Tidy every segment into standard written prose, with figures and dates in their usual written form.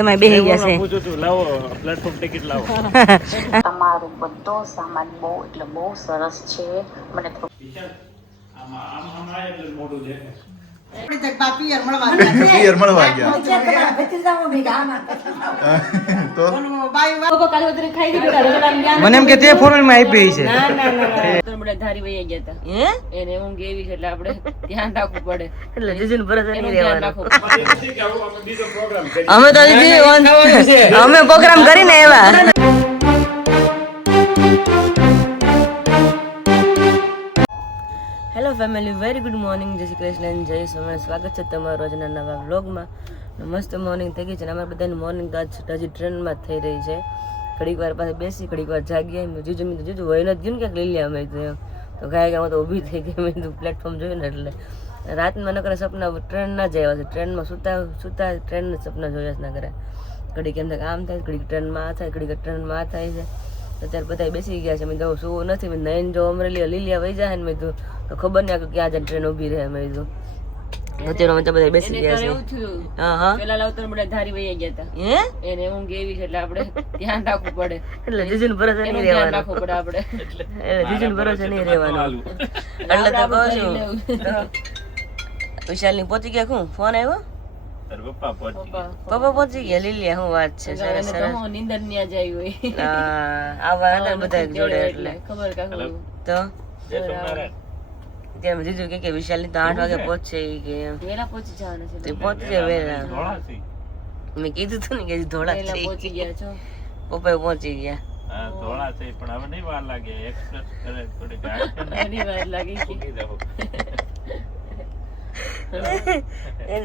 તમે બેહી ગયા છે પૂછું છું લાવો પ્લેટફોર્મ ટિકિટ લાવો તમારો બધો સામાન બહુ એટલે બહુ સરસ છે મને આમ એટલે મોટું છે પિયર મળવા ગયા તો મને એમ કે તે ફોરન માં આપી છે ધારી વહી ગયા હતા હે એને ઊંઘ એવી છે એટલે આપણે ધ્યાન રાખવું પડે એટલે જીજુન ભરોસે નહીં એનું ધ્યાન રહેવાનું રાખવું બીજો પ્રોગ્રામ કરી અમે તો હજી અમે પ્રોગ્રામ કરીને એવા hello family very good morning જય શ્રી કૃષ્ણ જય સોમનાથ સ્વાગત છે તમારું રોજના નવા વ્લોગમાં મસ્ત મોર્નિંગ થઈ ગઈ છે અને અમારે બધાની મોર્નિંગ તો આજ હજી ટ્રેનમાં જ થઈ રહી છે ઘડીક વાર પાસે બેસી ઘડીક વાર જાગીએ જીજુ મેં જીજુ હોય નથી ગયું ને ક્યાંક લઈ લે અમે તો ગાય ગામાં તો ઊભી થઈ ગઈ મેં પ્લેટફોર્મ જોયું ને એટલે રાતમાં નકરા સપના ટ્રેનના જ આવ્યા છે ટ્રેનમાં સુતા ટ્રેનના સપના જોયા છે નકરા ઘડીક એમ થાય આમ થાય ઘડીક ટ્રેનમાં આ થાય ઘડીક ટ્રેનમાં આ થાય છે અત્યારે બધા બેસી ગયા છે મેં કહું શું નથી મેં નયન જો અમરેલી લીલિયા વહી જાય ને મેં તો ખબર નહીં કે ક્યાં જાય ટ્રેન ઊભી રહે મેં કીધું અત્યારે અમે બધા બેસી ગયા છે એવું થયું હા હા પેલા લાવતા બધા ધારી વહી ગયા હતા હે એને ઊંઘ એવી છે એટલે આપણે ધ્યાન રાખવું પડે એટલે જીજુન ભરોસે એનું નહીં ધ્યાન રહેવાનું રાખવું પડે આપણે એટલે જીજુન ભરોસે નહીં રહેવાનું એટલે તો કહું છું વિશાલની પહોંચી ગયા શું ફોન આવ્યો તાર પપ્પા પહોંચી પપ્પા પહોંચી ગયા લીલિયા શું વાત છે સરસ સરસ નીંદર ની જાય હોય આવા હતા બધા જોડે એટલે ખબર કાકુ તો જય સોમનાથ ત્યાં જીજુ કે વિશાલની તો 8 વાગે પહોંચશે ઈ કે એમ વેલા પહોંચી જવાના છે તે પહોંચશે વેલા ધોળાસી મેં કીધું તું ને કે ધોળા વેલા થઈ પહોંચી ગયા છો પપ્પા પહોંચી ગયા હા ધોળાસી પણ હવે નહીં વાર લાગે એક્સપ્રેસ કરે થોડી ગાડી છે ને ઘણી વાર લાગી કે ઊંઘી જાવ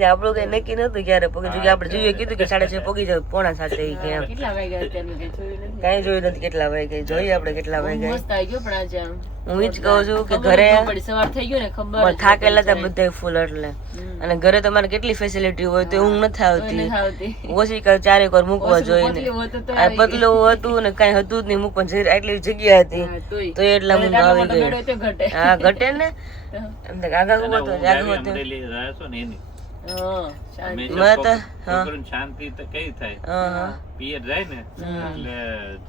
આપણું કઈ નક્કી નતું ક્યારે પગી જો કે આપણે જોઈએ કીધું કે 6:30 પગી જાવ 6:45 ઈ કે એમ કેટલા વાગ્યા અત્યારે મેં કઈ જોયું નથી કઈ જોયું નથી કેટલા વાગે જોઈએ આપણે કેટલા વાગે મસ્ત આવી ગયો પણ આજે આમ હું ઈ જ કહું છું કે ઘરે પડી સવાર થઈ ગયો ને ખબર પણ થાકેલા હતા બધા ફૂલ એટલે અને ઘરે તમારે કેટલી ફેસિલિટી હોય તો ઊંઘ નથી આવતી આવતી ઓછી કર ચારેક વાર મૂકવા જોઈએ ને આ પતલું હતું ને કઈ હતું જ નહીં મૂકવા આટલી જગ્યા હતી તો એટલા હું આવી ગઈ ઘટે હા ઘટે ને એમ તો આગળ ઉભો તો જાગો હતો અમરેલી રહે છો ને એની હા શાંતિ છોકરીને શાંતિ તો કઈ થાય હા પિયર જાય ને એટલે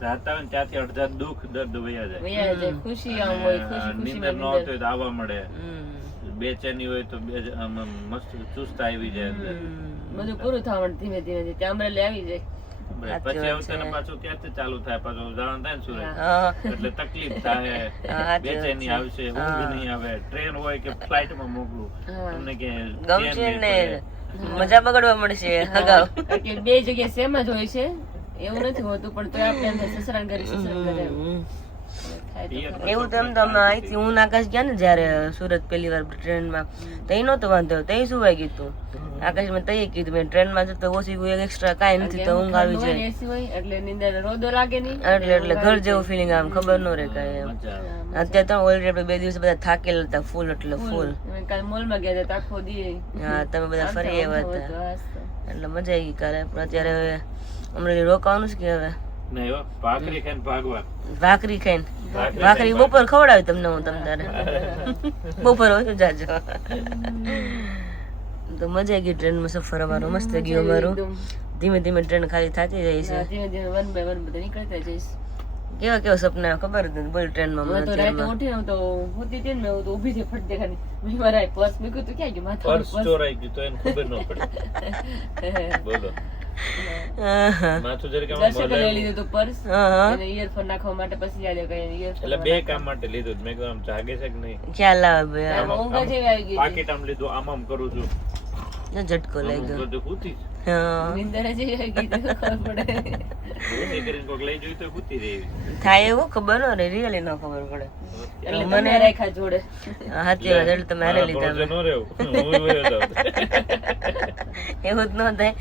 જાતા હોય ને ત્યાંથી અડધા દુઃખ દર્દ વયા જાય વયા જાય ખુશી આમ હોય ખુશી નીંદર ન આવતી હોય તો આવવા મળે બેચેની હોય તો મસ્ત ચુસ્ત આવી જાય અંદર બધું પૂરું થવા ધીમે ધીમે ત્યાં અમરેલી આવી જાય પછી આવતા ને પાછું ક્યાંથી ચાલુ થાય પાછું જવાનું થાય ને સુરત હા એટલે તકલીફ થાય બેચેની આવશે ઊંઘ નહીં આવે ટ્રેન હોય કે ફ્લાઇટ માં મોકલું તમને કે ગમશે ને મજા બગડવા મળશે અગાઉ કે બે જગ્યા સેમ જ હોય છે એવું નથી હોતું પણ તો આપણે અંદર સસરાન કરી એવું તો એમ તો અમે અહીંથી હું આકાશ ગયા ને જયારે સુરત પહેલી વાર ટ્રેનમાં તઈ નતો વાંધો તઈ શું વાગ્યું તું આકાશ મેં તઈ કીધું મેં ટ્રેનમાં જતો ઓછી કોઈ એક્સ્ટ્રા કાંઈ નથી તો ઊંઘ આવી જાય એટલે નીંદર રોદો લાગે નહીં એટલે ઘર જેવું ફિલિંગ આમ ખબર ન રહે કાંઈ એમ અત્યારે તો ઓલરેડી આપણે 2 દિવસ બધા થાકેલા હતા ફૂલ એટલે ફૂલ કાલ મોલમાં ગયા હતા આખો દી હા તમે બધા ફરી આવ્યા હતા એટલે મજા આવી કાલે પણ અત્યારે હવે અમને રોકાવાનું છે કે હવે નહીં હો ભાખરી ખાઈને ભાગવા ભાખરી ખાઈને ભાખરી બપોર ખવડાવી તમને હું તમારે બપોર હોય જાજો તો મજા આવી ગઈ ટ્રેનમાં સફર અમારો મસ્ત ગયો અમારું ધીમે ધીમે ટ્રેન ખાલી થતી જાય છે ધીમે ધીમે વન બાય વન બધા નીકળતા જઈશ કેવા કેવા સપના ખબર જ બોલ ટ્રેનમાં મને તો રાતે ઉઠી ને તો હોતી હતી ને તો ઊભી થઈ ફટ દેખાની મેં મારા પર્સ મૂક્યું તો ક્યાં ગયું માથા પર્સ ચોરાઈ ગયું તો એને ખબર ન પડી બોલો માથું જરીક આમ દર્શકે લઈ લીધું હતું પર્સ હા અને ઇયરફોન નાખવા માટે પછી યાદ આવ્યું કે ઇયરફોન એટલે બે કામ માટે લીધું મેં કીધું આમ જાગે છે કે નહીં ખ્યાલ આવે ભાઈ ઊંઘ જેવી આવી ગઈ પાકીટ આમ લીધું આમ કરું છું ઝટકો લઈ ગયો બધું કૂતી હા નીંદર જેવી આવી ગઈ તો ખબર પડે કૂતી કરીને કોક લઈ જોયું તો કૂતી રહી થાય એવું ખબર ન રહે રિયલી ન ખબર પડે એટલે મને રાખ્યા જોડે સાચી વાત એટલે તમે હારે લીધા ન રહેવું હું વયો જાઉં એવું જ ન થાય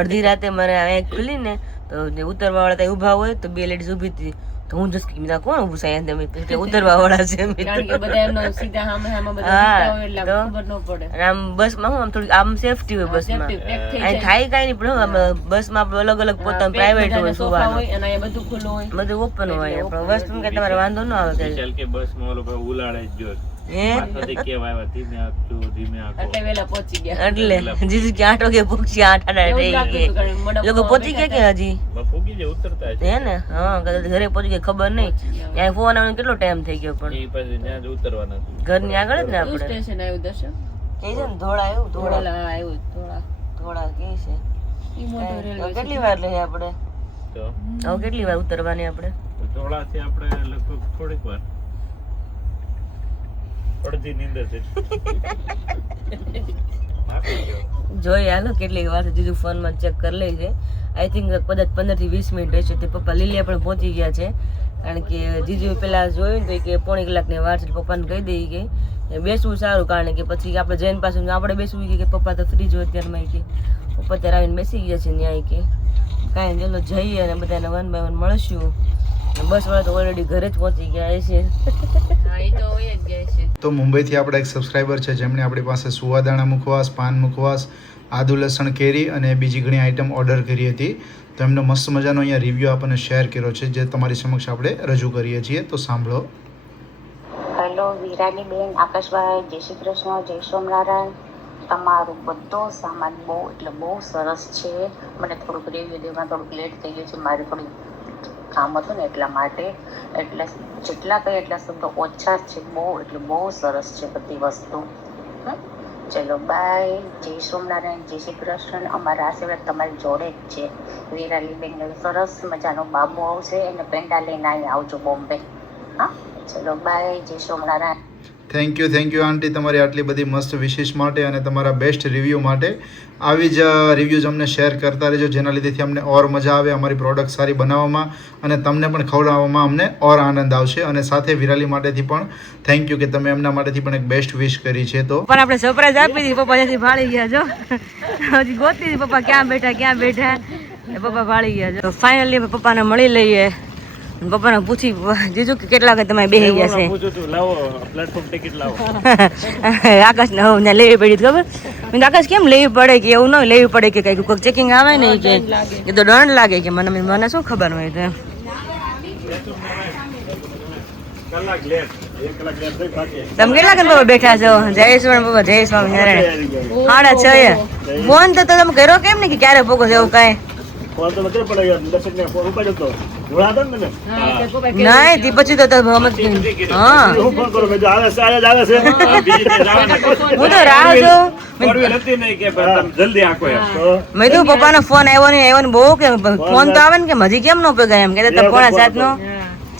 અડધી રાતે મારે આંખ ખુલી ને તો જે ઉતરવા વાળા ત્યાં ઉભા હોય તો 2 લેડીઝ ઉભી હતી તો હું જસ્ટ કીધા કોણ ઉભું છે અહીંયા ઉતરવા વાળા છે કારણ કે બધા એમનો સીધા સામે સામે બધા ઊભા હોય એટલે ખબર ન પડે આમ બસમાં હું આમ થોડી આમ સેફટી હોય બસમાં અહીં થાય કાંઈ નહીં પણ બસમાં આપણે અલગ અલગ પોતાનું પ્રાઇવેટ હોય સુવાનું હોય અને અહીંયા બધું ખુલ્લું હોય બધું ઓપન હોય પણ વસ્તુ કે તમારે વાંધો ન આવે સ્પેશિયલ કે બસમાં ઓલો ભાઈ ઉલાડે જ જો હે પાછળથી કેવા આવ્યા ધીમે આપજો ધીમે આપો એટલે વેલા પહોંચી ગયા એટલે જીજુ કે 8 વાગે પહોંચી 8 એવું જ લાગતું હતું, કારણ કે આડા મંડપમાં લોકો પહોંચી ગયા કે હજી ફૂગી જે ઉતરતા છે હે ને હા કદાચ ઘરે પહોંચી ગયા ખબર નહીં ત્યાં ફોન આવવાનો કેટલો ટાઈમ થઈ ગયો પણ એ પછી ત્યાં જ ઉતરવાના છે. ઘરની આગળ જ ને કયું આપણે સ્ટેશન આવ્યું દર્શન કે છે ને ધોળા એવું ધોળા ધોળા આવ્યું ધોળા ધોળા કે છે ઈ મોટો રેલવે કેટલી વાર લઈએ આપણે તો હવે કેટલી વાર ઉતરવાની આપણે ધોળાથી આપણે લગભગ થોડીક વાર અડધી નીંદર છે જોઈએ હાલો કેટલી વાર જીજુ ફોનમાં ચેક કરી લે છે આઈ થિંક કદાચ 15 થી 20 મિનિટ રહેશે તે પપ્પા લીલિયા પણ પહોંચી ગયા છે કારણ કે જીજુ પેલા જોયું ને તો કે પોણી કલાકની વાર છે પપ્પાને કહી દઈ કે બેસવું સારું કારણ કે પછી આપણે જૈન પાસે આપણે બેસવું કે પપ્પા તો ફ્રી જ હોય અત્યારમાં કે પપ્પા ત્યારે આવીને બેસી ગયા છે ન્યાય કે કાંઈ ચલો જઈએ અને બધાને 1 by 1 મળશું બસ વાળા તો ઓલરેડી ઘરે જ પહોંચી ગયા છે હા ઈ તો હોય જ ગયા છે તો મુંબઈથી આપણા એક સબસ્ક્રાઈબર છે જેમણે આપણી પાસે સુવાદાણા મુખવાસ પાન મુખવાસ આદુ લસણ કેરી અને બીજી ઘણી આઈટમ ઓર્ડર કરી હતી તો એમનો મસ્ત મજાનો અહીંયા રિવ્યૂ આપણને શેર કર્યો છે જે તમારી સમક્ષ આપણે રજૂ કરીએ છીએ તો સાંભળો. હેલો વિરાની બેન, આકાશભાઈ, જય શ્રી કૃષ્ણ, જય સ્વામિનારાયણ. તમારો બધો સામાન બહુ એટલે બહુ સરસ છે. મને થોડુંક રિવ્યુ દેવામાં થોડુંક લેટ થઈ ગયું છે, મારે થોડું કામ હતું ને એટલા માટે, એટલે જેટલા કહે એટલા શબ્દો ઓછા જ છે. બહુ એટલે બહુ સરસ છે બધી વસ્તુ. ચલો બાય, જય સ્વામિનારાયણ, જય શ્રી કૃષ્ણ. અમારા આશીર્વાદ તમારી જોડે જ છે. વિરાલી બેન સરસ મજાનો બાબુ આવશે અને પેંડા લઈને અહીં આવજો બોમ્બે. હા ચલો બાય, જય સ્વામિનારાયણ. થેન્ક યુ આંટી તમારી આટલી બધી મસ્ત વિશેષ માટે અને તમારા બેસ્ટ રિવ્યૂ માટે. આવી જ રિવ્યૂઝ અમને શેર કરતા રહેજો જેના લીધેથી અમને ઓર મજા આવે અમારી પ્રોડક્ટ સારી બનાવવામાં અને તમને પણ ખવડાવવામાં અમને ઓર આનંદ આવશે. અને સાથે વિરાલી માટેથી પણ થેન્ક યુ કે તમે એમના માટેથી પણ એક બેસ્ટ વિશ કરી છે. તો પણ આપણે સરપ્રાઈઝ આપી દીધી, પપ્પા ત્યાંથી ભાળી ગયા જો હજી ગોતી હતી પપ્પા ક્યાં બેઠા પપ્પા ભાળી ગયા છે. તો ફાઇનલી પપ્પાને મળી લઈએ. પપ્પાને પૂછી જીજુ કે કેટલા વાગે તમે બેસી ગયા છે પૂછું છું લાવો પ્લેટફોર્મ ટિકિટ લાવો આકાશ ને હવે લેવી પડી ખબર મેં આકાશ કેમ લેવી પડે કે એવું ન લેવી પડે કે કઈ કોઈક ચેકિંગ આવે ને કે એ તો દંડ લાગે કે મને શું ખબર હોય તો કલાક લેટ 1 કલાક લેટ થઈ બાકી તમે કેટલા કે પપ્પા બેઠા છો? જય સ્વામી જય સ્વામિનારાયણ. 6:30 ફોન તો તમે કર્યો કેમ ને કે ક્યારે પોકો છો એવું કાંઈ ફોન તો વચ્ચે પડી ગયો દર્શક ને ફોન ઉપાડ્યો તો જોડા ને નહીં તે પછી તો હા હું ફોન કરું મેં આવે છે બીજી ને જવાના હું તો રાહ જો પડવી નથી નહીં કે તમે જલ્દી આકો એમ મેં તો પપ્પાનો ફોન આવ્યો ને બહુ કે ફોન તો આવે ને કે હજી કેમ ન પગાય એમ કે 6:30 નો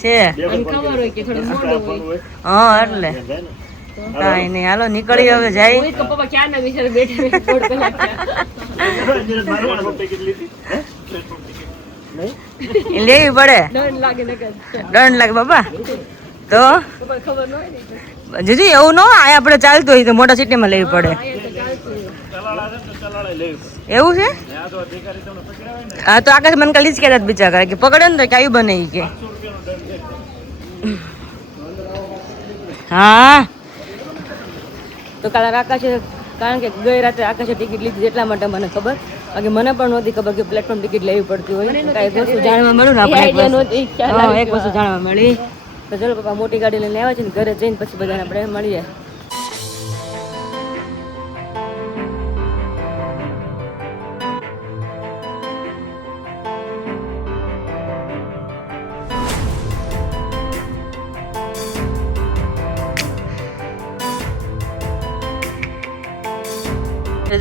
છે ખબર હોય કે થોડું મોડું હોય હા એટલે કાંઈ નહીં હાલો નીકળી હવે જાય કોઈ તો પપ્પા ક્યાં ના વિચાર બેઠા દોઢ કલાક લેવી પડે ડર લાગે ને કે દંડ લાગે બાબા તો પપ્પા ખબર ન હોય ને જીજુ એવું ન હોય આપણે ચાલતું હોય તો મોટા સિટીમાં લેવી પડે એવું છે હા તો આકાશ મને કાલે જ કહેતા બીજા કરે કે પકડે ને તો ક્યાં બને ઈ કે હા તો કાલે આકાશે કારણ કે ગઈ રાતે આકાશે ટિકિટ લીધી એટલા માટે મને ખબર બાકી મને પણ નહોતી ખબર કે પ્લેટફોર્મ ટિકિટ લેવી પડતી હોય કાંઈ વસ્તુ જાણવા મળ્યું ને આપણે એક વસ્તુ જાણવા મળી તો ચલો પપ્પા મોટી ગાડી લઈને આવ્યા છે ને ઘરે જઈને પછી બધાને આપણે મળીએ.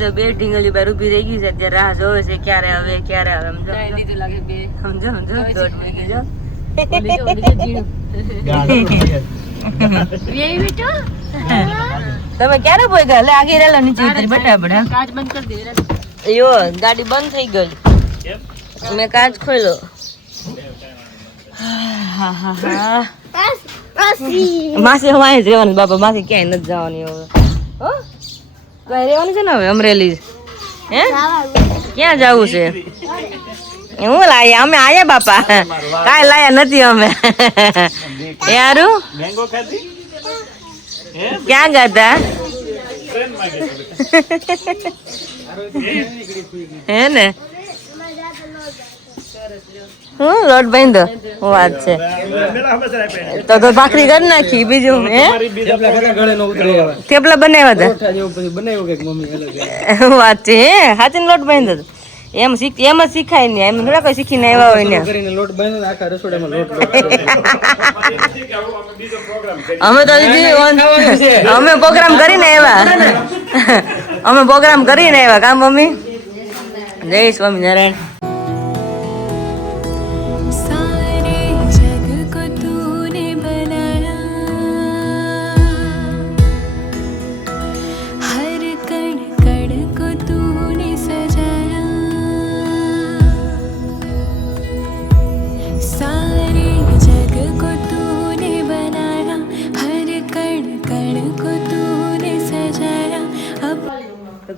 જો બે ઢીંગલી બાર ઉભી રહી ગઈ છે અત્યારે રાહ જોવે છે ક્યારે આવે સમજો દીધું લાગે બે સમજો દોઢ વાગી ગયો. તમે ક્યારે પોઈ ગયા લે આગળ રેલા નીચે ઉતરી બટા બડા કાચ બંધ કરી દે યો ગાડી બંધ થઈ ગઈ મેં કાચ ખોલ્યો માસી હું અહીં જ રહેવાની બાપા માસી ક્યાંય નથી જવાની હવે હો તો અહીં રહેવાની છે ને હવે અમરેલી હે ક્યાં જવું છે હું લાયા અમે આયા બાપા કાંઈ લાયા નથી અમે યારું મેંગો ખાધી ક્યાં ગયા હે ને લોટ બાંધો વાત છે તો ભાખરી કરી નાખી બીજું હે થેપલા બનાવ્યા હતા વાત છે હે હાથે લોટ બાંધો હતો એમ જ શીખાય ને એમ થોડા કોઈ શીખીને આવ્યા હોય ને અમે તો અમે પ્રોગ્રામ કરીને આવ્યા કામ મમ્મી જય સ્વામિનારાયણ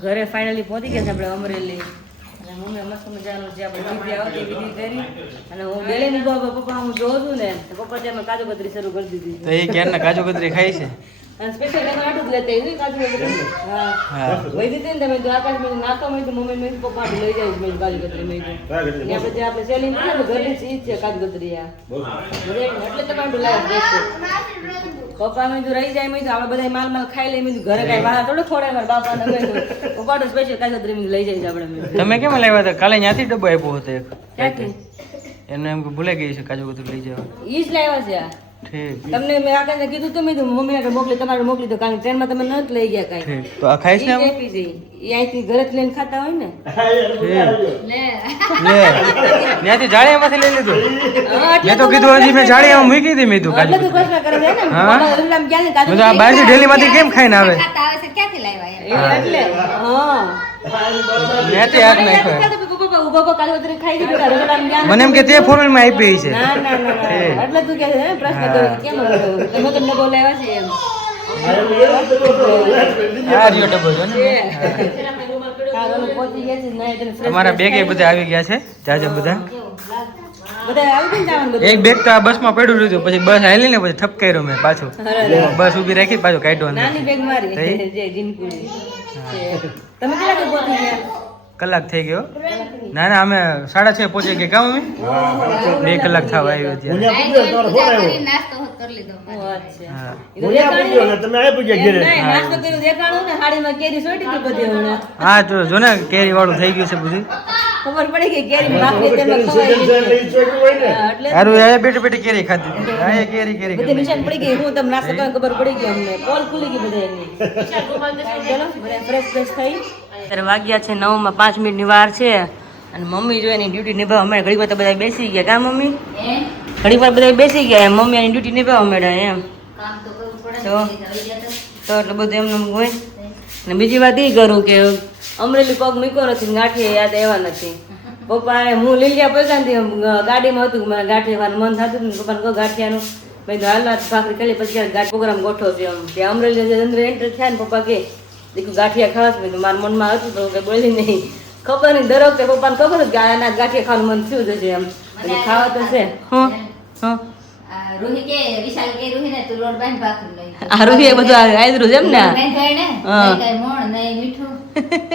ઘરે ફાઇનલી પહોંચી ગયા છે આપણે અમરેલી અને મમ્મી મસ્ત મજાનું જે આપણે વિધિ આવતી વિધિ કરી અને હું ડેલી પપ્પા હું જોઉં છું ને પપ્પા ત્યાં કાજુ કતરી શરૂ કરી દીધી તો એ ક્યારના કાજુ કતરી ખાઈ છે અને સ્પેશિયલ એમાં આટલું જ લેતા હોય કાજુ કતરી હા વહી દીધી ને તમે તો આકાશ મેં નાખો મેં તો મમ્મી મેં પપ્પા લઈ જાય મેં કાજુ કતરી મેં આપણે જે આપણે સેલિંગ કરીએ ને ઘરની ચીજ છે કાજુ કતરી આ એટલે તમારું લાઈફ રહેશે પપ્પા મેં રહી જાય મેં આપણે બધા માલ ખાઈ લઈ મેં ઘરે કઈ બહાર થોડું ખોડે મારા બાપા ને પપ્પા તો સ્પેશિયલ કાજુ કતરી લઈ જાય છે આપણે તમે કેમ લાવ્યા હતા કાલે ત્યાંથી ડબ્બો આપ્યો હતો એક ક્યાંથી એને એમ કે ભૂલાઈ ગઈ છે કાજુ કતરી લઈ જવા ઈ જ લાવ્યા છે આ ઠીક તમને મેં આકાશને કીધું તો મેં મમ્મી આગળ મોકલી તમારે મોકલી દો કારણ કે ટ્રેનમાં તમે નથી લઈ ગયા કાંઈ ઠીક તો આ ખાઈ છે ઈ આપી છે ઈ અહીંથી ઘરેથી લઈને ખાતા હોય ને લે ત્યાંથી જાળીયામાંથી લઈ લીધું મેં તો કીધું હજી મેં જાળીયામાં મૂકી હતી મેં કીધું એટલે તું પ્રશ્ન કરે છે ને હા. ઓલામાં ક્યાં છે કાજુ મેં તો આ બહારથી ડેલીમાંથી કેમ ખાઈને આવે એટલે હા ત્યાંથી હાથ નાખ્યો ઉભા કાજુ કતરી ખાઈ દીધું તારે ઓલામાં ક્યાં મને એમ કે તે ફોરવેલમાં આપી છે ના એટલે તું કહે છે ને પ્રશ્ન કર્યો કેમ તમે તમને બોલાવ્યા છે એમ આ રહ્યો ડબ્બો જો ને પહોંચી ગયા છે ના એટલે fresh અમારા બેગ એ બધા આવી ગયા છે જાજા બધા બધા આવી ગયા ને જવાનું એક બેગ તો આ બસમાં પડ્યું રહ્યું પછી બસ હાલી ને પછી ઠપકાર્યો મેં પાછું બસ ઊભી રાખી પાછું કાઢ્યો અંદર નાની બેગ મારી જે જીનકુની તમે કેટલા વાગે પહોંચી ગયા કલાક થઈ ગયો ના ના અમે 6:30 પહોંચી ગયા કામ અમે 2 કલાક થવા આવ્યો ત્યાં હા હા જો ને કેરી વાળું થઈ ગયું છે બધું ખબર પડી ગઈ કેરી ભાખરી તેમાં ખવાઈ એટલે હારું આ બેઠી બેઠી કેરી ખાધી આ કેરી કેરી બધી નિશાન પડી ગઈ હું તમને નાસ્તો કરવાની ખબર પડી ગઈ અમને પોલ ખુલી ગઈ બધા એની ચલો બધા ફ્રેશ થઈ અત્યારે વાગ્યા છે 9 માં 5 મિનિટની વાર છે અને મમ્મી જો એની ડ્યુટી નિભાવવા અમે ઘડી વાર તો બધા બેસી ગયા કા મમ્મી ઘડી વાર બધા બેસી ગયા એમ મમ્મી એની ડ્યુટી નિભાવવા મેળા એમ તો એટલે બધું એમનું હોય ને બીજી વાત એ કરું કે અમરેલી પગ મૂક્યો નથી ગાંઠિયા યાદ આવ્યા નથી પપ્પા હું લીલિયા પૈસા ગાડીમાં હતું મને ગાંઠિયા મન થતું ને પપ્પાને કહું ગાંઠિયાનું મેં તો હાલ ભાખરી કરી પછી પ્રોગ્રામ ગોઠવો છે એમ ત્યાં અમરેલી અંદર એન્ટર થયા ને પપ્પા કે દીકું ગાંઠિયા ખાવા મેં મારા મનમાં હતું તો કંઈ બોલી નહીં ખબર નહીં દર વખતે પપ્પાને ખબર જ કે આના ગાંઠિયા ખાવાનું મન થયું જશે એમ ખાવા તો છે રૂહી કે વિશાલ કે રૂહી ને તું લોટ બાંધ ભાખરી લઈ આ રૂહી એ બધું આયરું છે એમ ને કઈ મોણ નહીં મીઠું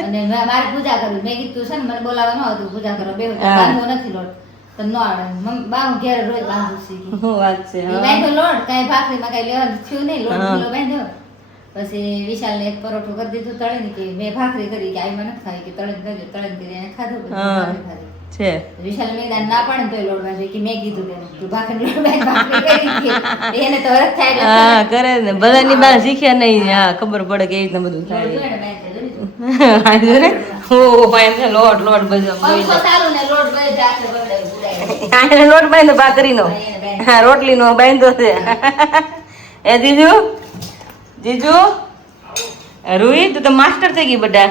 અને મારે પૂજા કરવી મેં કીધું છે ને મને બોલાવવા ન હતું પૂજા કરો બે બાંધવો નથી લોટ તો ન આવડે બા હું ઘેર રોજ બાંધું શીખી શું વાત છે બાંધો લોટ કઈ ભાખરીમાં કઈ લેવાનું થયું નહીં લોટ કિલો બાંધ્યો પછી વિશાલને એક પરોઠું કરી દીધું તળીને કે મેં ભાખરી કરી કે આવી મને ખાઈ કે તળીને કરી એને ખાધું પછી છે વિશાલ મેદાન ના પડે તો લોટ બાંધે કે મેં કીધું તેને તું ભાખરી લોટ બાંધ ભાખરી કરી એને તો હરખ થાય હા કરે ને બધાની બાર શીખ્યા નહીં હા ખબર પડે કે એ રીતના બધું થાય હા ને ઓ ભાઈ એમને લોટ બધું સારું ને લોટ બાંધ આખરે બગડાય લોટ બાંધો ભાખરીનો હા રોટલીનો બાંધો છે એ જીજુ રૂહી તું તો માસ્ટર થઈ ગઈ બધા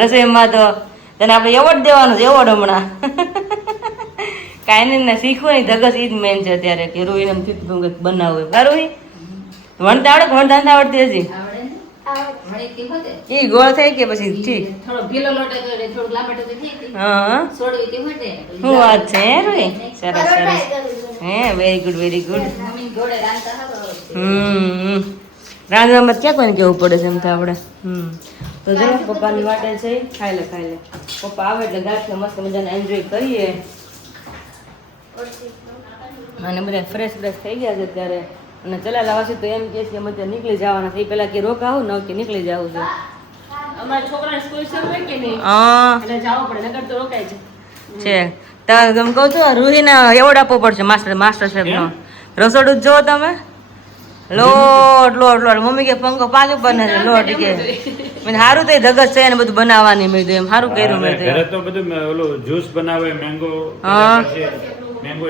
રસોઈમાં તો તને આપણે એવોર્ડ દેવાનો છે એવોર્ડ હમણાં કાંઈ નહીં શીખવું નહીં ધગસ ઈ જ મેન છે અત્યારે કે રૂહી એમ થયું કંઈક બનાવવું હોય રૂહી વણતા આવડે વણતા આવડતી હજી એ ગોળ થઈ કે પછી ઠીક થોડો ઢીલો લોટ હતો એટલે થોડું લાંબટ થઈ હતી હા છોડવી તે હોતે શું વાત છે હે રૂહી સરસ હે વેરી ગુડ મમ્મી ઘોડે રાંધતા હતો રાંધવામાં ક્યાં કોઈને કેવું પડે છે એમ તો આપણે તો જો પપ્પાની વાટે છે, ખાઈ લે પપ્પા આવે એટલે ગાંઠિયા મસ્ત મજાને એન્જોય કરીએ અને બધા ફ્રેશ થઈ ગયા છે ત્યારે. અને ચલાલા વાસી તો એમ કહે છે અમે ત્યાં નીકળી જવાના છે, પેલા કે રોકાવું ન કે નીકળી જવું છે. અમારા છોકરાને સ્કૂલ શરૂ હોય કે નહીં હા એટલે જવું પડે, નકર તો રોકાય છે. તો તમે કહું છું રૂહીને એવોર્ડ આપવો પડશે માસ્ટર શેફનો. રસોડું જ જો તમે લોટ મમ્મી કે પંખો પાછું બને છે લોટ કે મેં સારું તો ધગસ છે ને બધું બનાવવાની મેં એમ સારું કર્યું મેં ઘરે તો બધું ઓલું જ્યુસ બનાવે, મેંગો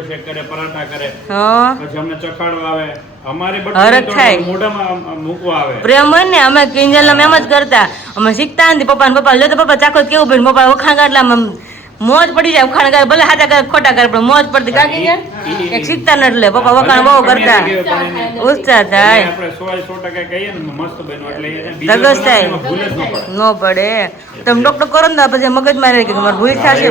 શેક કરે, પરાઠા કરે, હા પછી અમને ચખાડવા આવે, અમારે હરખ થાય. મોઢામાં મૂકવા આવે. પ્રેમ હોય ને અમે કિંજલ એમ જ કરતા, અમે શીખતા નથી પપ્પા ને પપ્પા લે તો પપ્પા ચાખો કેવું બન્યું, પપ્પા વખાણ કાઢલા મોજ પડી જાય, વખાણ કરે ભલે હાટા કરે ખોટા કરે પણ મોજ પડતી કાકી જાય એક શીખતા ન એટલે પપ્પા વખાણ બહુ કરતા ઉત્સાહ થાય, આપણે 100% કહીએ ને મસ્ત બન્યું એટલે ધગસ થાય ભૂલ જ ન પડે. ન પડે. તમે ડોક્ટર કરો ને પછી મગજ મારે કે તમારે ભૂલ થશે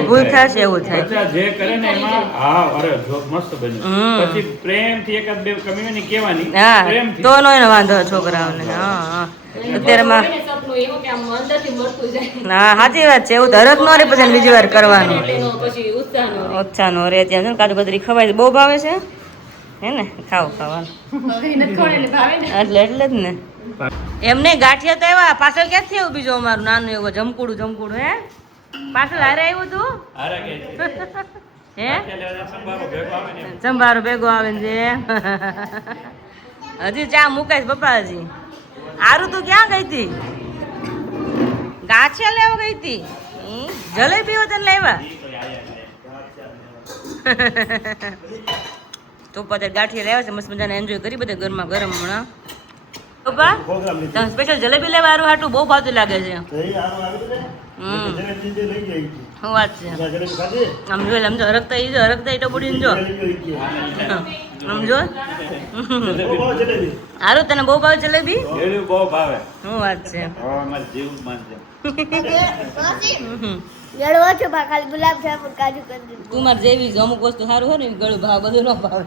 એવું થાય. બધા જે કરે ને એમાં હા અરે જો મસ્ત બન્યું, પછી પ્રેમથી એકાદ બે કમી કહેવાની, હા પ્રેમથી તો નો એનો વાંધો છોકરાઓને. હા અત્યારમાં સપનું એવું કે આમ અંદરથી મળતું જાય હા સાચી વાત છે. એવું ધરક નો રે પછી બીજી વાર કરવાનું એનો પછી ઉત્સાહનો ઓછા નો રે. ત્યાં છે ને કાજુ કતરી ખવાય બહુ ભાવે છે હે ને ખાવાનું નથી ખવડાવીને ભાવે ને. એટલે જ ને. એમ નહીં ગાંઠિયા તો આવ્યા પાછળ ક્યાંથી આવ્યું બીજું અમારું નાનું એવું જમકુડું હે પાછળ હારે આવ્યું તું હારે કે હે સંભારો ભેગો આવે ને સંભારો ભેગો આવે છે. હજી ચા મુકાઈશ પપ્પા હજી. આરું તું ક્યાં ગઈ હતી? ગાંઠિયા લેવા ગઈ હતી? જલેબી તને લેવા તો પછી ગાંઠિયા લેવા છે મસ્ત મજાને એન્જોય કરી બધા ગરમા ગરમ હમણાં. પપ્પા તમે સ્પેશિયલ જલેબી લેવા હારું હાટું બહુ ભાવતું લાગે છે. શું વાત છે? આમ જોઈ સમજો હરકતા ઈટો બુડીને જો સમજો હારું તને બહુ ભાવે જલેબી? એનું બહુ ભાવે. શું વાત છે? અમાર જીવ માનજે. તું મારે જેવી અમુક વસ્તુ સારું હોય ને ગળું ભાવ બધું ન ભાવે.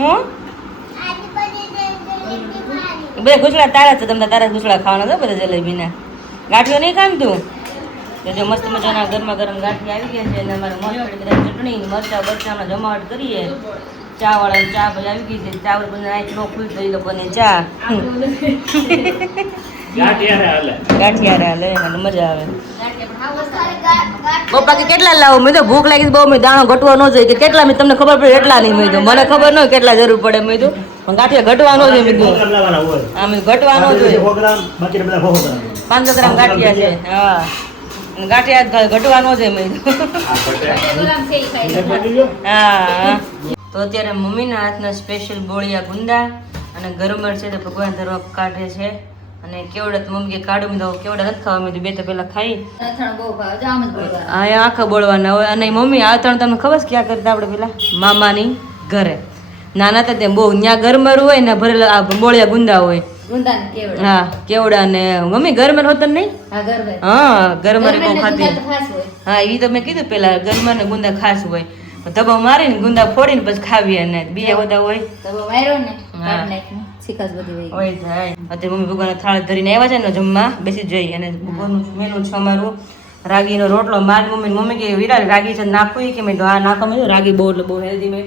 હું બે ઘૂસડા તારા છે તમને તારા ઘૂસડા ખાવાના છે બધા જલેબીના. ગાંઠિયો નહીં ખામ તું તો જો મસ્ત મજાના ગરમા ગરમ ગાંઠી આવી ગયા છે અને અમારે મસ્ત બધા ચટણી મરચા બરચાનો જમાવટ કરીએ. ચા વાળા ચા પછી આવી ગઈ છે. ચા બધા આંખ નો ખુલતો એ લોકોને ચા ગાંઠિયા હાલે અને મજા આવે. પપ્પા કે કેટલા લાવો? મેં તો ભૂખ લાગી બહુ મેં દાણો ઘટવા ન જોઈએ કે કેટલા મેં તમને ખબર પડે એટલા નહીં મેં તો મને ખબર ન હોય કેટલા જરૂર પડે મેં તો પણ ગાંઠિયા ઘટવા ન જોઈએ મેં તો હા મેં ઘટવા ન જોઈએ 500 ગ્રામ ગાંઠિયા છે હા ગાંઠિયા ઘટવા ન જોઈએ મેં તો હા. તો અત્યારે મમ્મીના હાથના સ્પેશિયલ બોળિયા ગુંદા અને ગરમર છે તે ભગવાન ધરવા કાઢે છે અને કેવડા તો મમ્મી કે કાઢું મેં તો કેવડા નથી ખાવા મેં બે તો પેલા ખાઈ હા આખા બોળવાના હોય. અને મમ્મી આ ત્રણ તમને ખબર છે ક્યાં કરતા આપણે પેલા મામાની ઘરે નાના હતા ત્યાં બહુ ત્યાં ગરમર હોય ને ભરેલા આ બોળિયા ગુંદા હોય હા કેવડા ને મમ્મી ગરમર હોતા નહીં હા ગરમર બહુ ખાતી હા એ તો મેં કીધું પેલા ગરમર ને ગુંદા ખાસ હોય ધબો મારીને ગુંદા ફોડીને પછી ખાવીએ ને બીજા બધા હોય હોય થાય. અત્યારે મમ્મી ભગવાન થાળ ધરીને આવ્યા છે ને જમવા બેસી જઈ અને બપોરનું મેનુ છે અમારું રાગીનો રોટલો. મારી મમ્મી કે વિરાટ રાગી છે નાખવું કે મેં હા નાખો મેં રાગી બહુ એટલે બહુ હેલ્ધી મેં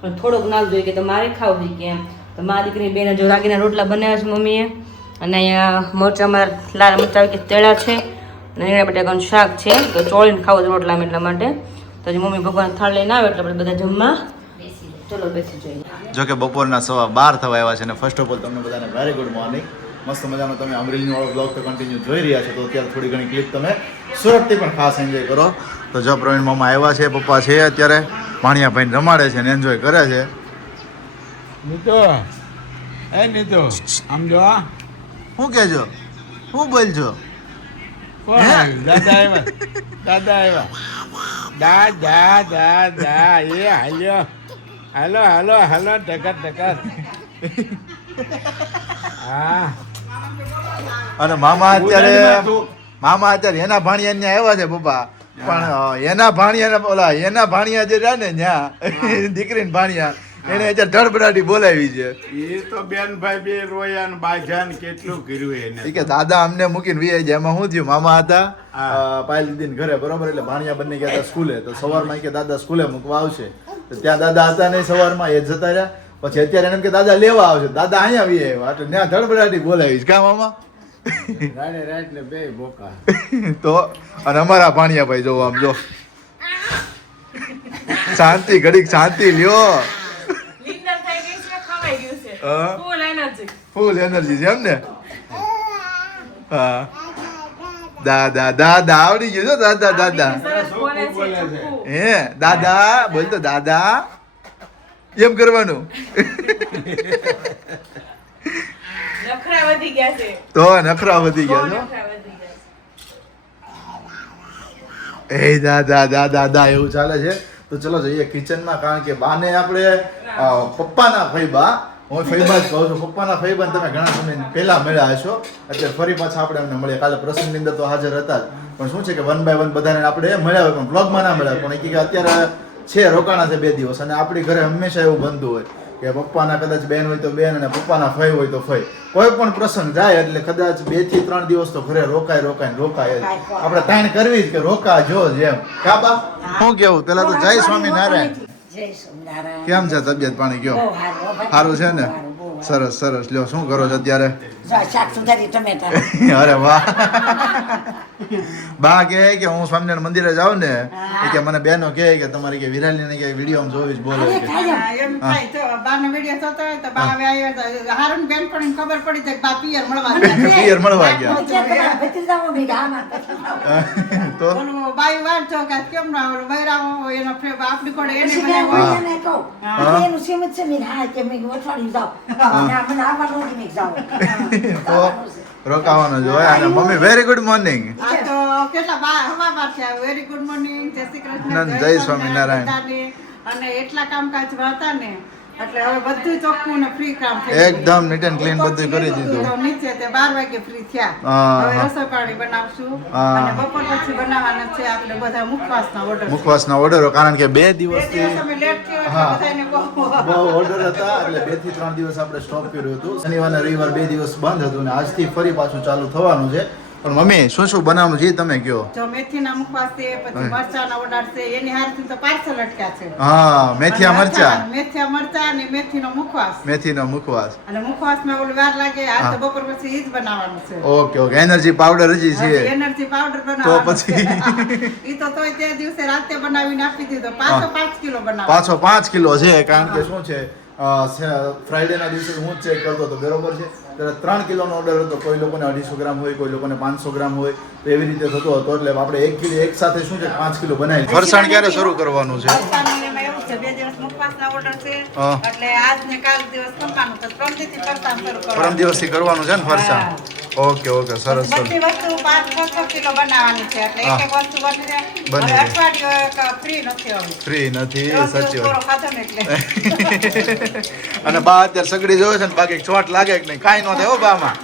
પણ થોડોક નાખ જોઈએ કે તમારે ખાવું હોય કે એમ તો મારી દીકરી બેને જો રાગીના રોટલા બનાવ્યા છે મમ્મીએ અને અહીંયા મરચાં લાલ મરચાં કે તેડા છે અને રીંગણા બટાકાનું શાક છે તો ચોળીને ખાવું છે રોટલા એટલા માટે. તો હજી મમ્મી ભગવાન થાળ લઈને આવે એટલે આપણે બધા જમવા ચલો બેસી જઈએ. જો કે બપોરના 12:15 થવા આવ્યા છે અને ફર્સ્ટ ઓફ ઓલ તમને બધાને વેરી ગુડ મોર્નિંગ. મસ્ત મજાનો તમે અમરેલીનો વાળો બ્લોગ તો કન્ટિન્યુ જોઈ રહ્યા છો તો અત્યારે થોડી ઘણી ક્લિપ તમે સુરતથી પણ ખાસ એન્જોય કરો. તો જો પ્રવીણ મામા આવ્યા છે પપ્પા છે અત્યારે ભાણિયાભાઈને રમાડે છે અને એન્જોય કરે છે. નીતો એ નીતો આમ જો શું કહેજો શું બોલજો? દાદા આવ્યા દાદા એ હાલ્યો હાલો ટકર હા. અને મામા અત્યારે એના ભાણિયા આવ્યા છે પપ્પા પણ એના ભાણિયા જે રહ્યા ને ત્યાં દીકરીને ભાણિયા એને અત્યારે ધડબડાટી બોલાવી છે. એ તો બેન ભાઈ બે રોયા ને બાજા ને કેટલું કર્યું એને. ઈ કે દાદા અમને મૂકીને વી જાય. એમાં શું થયું, મામા હતા પાયલ દીદી ઘરે, બરોબર, એટલે ભાણિયા બંને ગયા હતા સ્કૂલે. તો સવારમાં કે દાદા સ્કૂલે મૂકવા આવશે, તો ત્યાં દાદા હતા નહીં સવારમાં, એ જતા રહ્યા. પછી અત્યારે એમ કે દાદા લેવા આવશે, દાદા અહીંયા વી આવ્યા, એટલે ત્યાં ધડબડાટી બોલાવી છે. કા મામા? રાત ને બે બોકા. તો અને અમારા ભાણિયા ભાઈ જો આમ જો શાંતિ, ઘડીક શાંતિ લ્યો. નીંદર થઈ ગઈ છે, ખવાઈ ગયું છે. હા. Full energy. ફૂલ એનર્જી છે એમ ને? હા. દાદા દાદા આવડી ગયું છો. દાદા દાદા સરસ બોલે છે. બોલે છે. ચપ્પુ. હે દાદા બોલ તો દાદા એમ કરવાનું. નખરા વધી ગયા છે. તો નખરા વધી બહુ ગયા છો. નખરા વધી ગયા છે. એ દાદા દાદા દાદા એવું ચાલે છે. તો ચલો જઈએ કિચનમાં, કારણ કે બાને આપણે પપ્પાના ફૈબા, હું ફૈબા જ કહું છું, પપ્પાના ફૈબાને તમે ઘણા સમય પહેલા મળ્યા હશો, અત્યારે ફરી પાછા આપણે એમને મળીએ. કાલે પ્રસંગની અંદર તો હાજર હતા જ, પણ શું છે કે 1 by 1 બધાને આપણે મળ્યા હોય, પણ બ્લોગમાં ના મળ્યા. પણ એ કે અત્યારે છે રોકાણા છે 2 દિવસ, અને આપણી ઘરે હંમેશા એવું બનતું હોય કે પપ્પાના કદાચ બેન હોય તો બેન, અને પપ્પાના ફઈ હોય તો ફઈ. કોઈ પણ પ્રસંગ જાય એટલે કદાચ 2 થી 3 દિવસ તો ઘરે રોકાય જ. આપણે તાણ કરવી જ કે રોકાજો જ એમ. કા બા? શું કેવું? પેલા તો જય સ્વામિનારાયણ. કેમ છે તબિયત પાણી? કયો સારું છે ને? સરસ સરસ. લ્યો શું કરો છો અત્યારે? અરે વાહ. બા કહે કે હું સ્વામિનારાયણ મંદિરે જાઉં ને, એ કે મને બેનો કહે કે તમારી કે વિરાલીને કે વિડીયો જોવી જ બોલે કે. એમ થાય તો બાનો વિડિયો થતો હોય તો બા હવે આવ્યો તો હારું બેન પણ ખબર પડી જાય કે બા પિયર મળવા ગયા. પિયર મળવા ગયા. તો ઓલું બાઈ વાંચો કે કેમ ના ઓલો બૈરાઓ એનો ફ્રેમ આપણી કોડે એને બનાવ્યો. તો રોકાવાનું જ હોય. અને મમ્મી વેરી ગુડ મોર્નિંગ. આ તો કેટલા બા હવા છે. વેરી ગુડ મોર્નિંગ, જય શ્રી કૃષ્ણ, જય સ્વામિનારાયણ. બધાને. અને એટલા કામકાજમાં હતા ને એટલે હવે બધું ચોખ્ખું ને ફ્રી કામ થઈ ગયું. એકદમ નીટ એન્ડ ક્લીન બધું કરી દીધું. તો નીચે તે 12 વાગે ફ્રી થયા. હા, હવે હા. રસોઈ પાણી બનાવશું હા. અને બપોર પછી બનાવવાના છે આપણે બધા મુખવાસના ઓર્ડર. મુખવાસના ઓર્ડરો, કારણ કે 2 બે દિવસથી દિવસ અમે લેટ થયો હા. એટલે બધાને કહો. બહુ ઓર્ડર હતા, એટલે 2 થી 3 દિવસ આપણે સ્ટોપ કર્યું હતું. શનિવાર અને રવિવાર 2 દિવસ બંધ હતું, અને આજથી ફરી પાછું ચાલુ થવાનું છે. પણ મમ્મી શું શું બનાવવાનું છે તમે કયો? જો મેથીના મુખવાસ છે, પછી મરચાના ઓર્ડર છે, એની હારથી તો પાર્સલ અટક્યા છે. હા, મેથીયા અને મરચા, મેથીયા મરચા અને મેથીનો મુખવાસ. મેથીનો મુખવાસ. અને મુખવાસમાં ઓલું વાર લાગે, આજ તો હા. બપોર પછી ઈ જ બનાવવાનું છે. Okay okay. એનર્જી પાવડર હજી છે. એનર્જી પાવડર તો બનાવવાનો પછી? છે. ઈ તો તોય તે દિવસે રાતે બનાવીને આપી દીધો. પાછો 5 કિલો બનાવવાનો. પાછો 5 કિલો છે, કારણ કે શું છે ફ્રાઈડે ના દિવસે હું ચેક કરતો હતો, બરોબર છે, ત્યારે 3 કિલોનો ઓર્ડર હતો. કોઈ લોકોને 250 ગ્રામ હોય, કોઈ લોકોને 500 ગ્રામ હોય, તો એવી રીતે થતો હતો. એટલે આપણે 1 કિલો એક સાથે શું છે 5 કિલો બનાવી. ફરસાણ ક્યારે શરૂ કરવાનું છે? ફરસાણનું એમાં એવું છે, 2 દિવસ મુખવાસના ઓર્ડર છે, હા. એટલે આજ ને કાલ દિવસ કરવાનું છે. 3 દિવસથી ફરસાણ શરૂ કરવાનું. પરમ દિવસથી કરવાનું છે ને ફરસાણ? ઓકે ઓકે, સરસ સરસ. બધી વસ્તુ 5-6 કિલો બનાવવાની છે, એટલે એક એક વસ્તુ બની જાય. બની હવે જાય. અઠવાડિયું ફ્રી નથી હવે. ફ્રી નથી, 3 દિવસ સાચી પૂરો વાત. ખાધો ને એટલે. અને બા અત્યારે સગડી જોવે છે ને, બાકી ચોટ લાગે કે નહીં? કાંઈ ન થાય હો બામાં,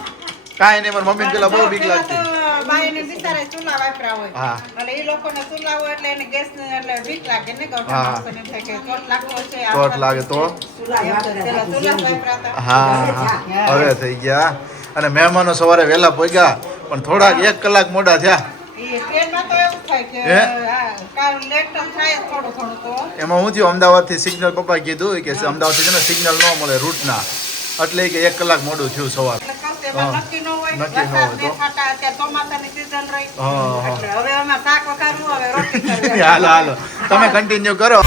કાંઈ નહીં. મારી મમ્મીને પેલા બહુ બીક લાગતી. પેલા તો બાઈને બિચારે ચૂલા વાપર્યા હોય. હા. એટલે એ લોકોને ચૂલા હોય એટલે એને ગેસને એટલે બીક લાગે ને, ગૌઠા હા. માણસોને એમ થાય કે ચોટ લાગતો હશે. ચોટ લાગે તો? પેલા ચૂલા જ વાપર્યા હતા. હા હા, હવે થઈ ગયા. અને મહેમાનો સવારે વહેલા પહોંચ્યા, પણ થોડાક 1 કલાક મોડા થયા. એ ટ્રેનમાં તો એવું થાય કે હે? હા, કાલ લેટ તો થાય જ થોડું ઘણું તો. એમાં હું થયું, અમદાવાદથી સિગ્નલ પપ્પા કીધું કે અમદાવાદથી છે ને સિગ્નલ ન મળે રૂટના, એટલે કે 1 કલાક મોડું થયું સવાર. એટલે કશે એમાં હા. નક્કી ન હોય. નક્કી ન હોય વરસાદ તો? ને છાંટા, અત્યારે ચોમાસાની season રહી. હા, હા. એટલે હવે અમે શાક વઘારવું, હવે રોટલી કરવી. હાલો હાલો, તમે કન્ટિન્યુ કરો.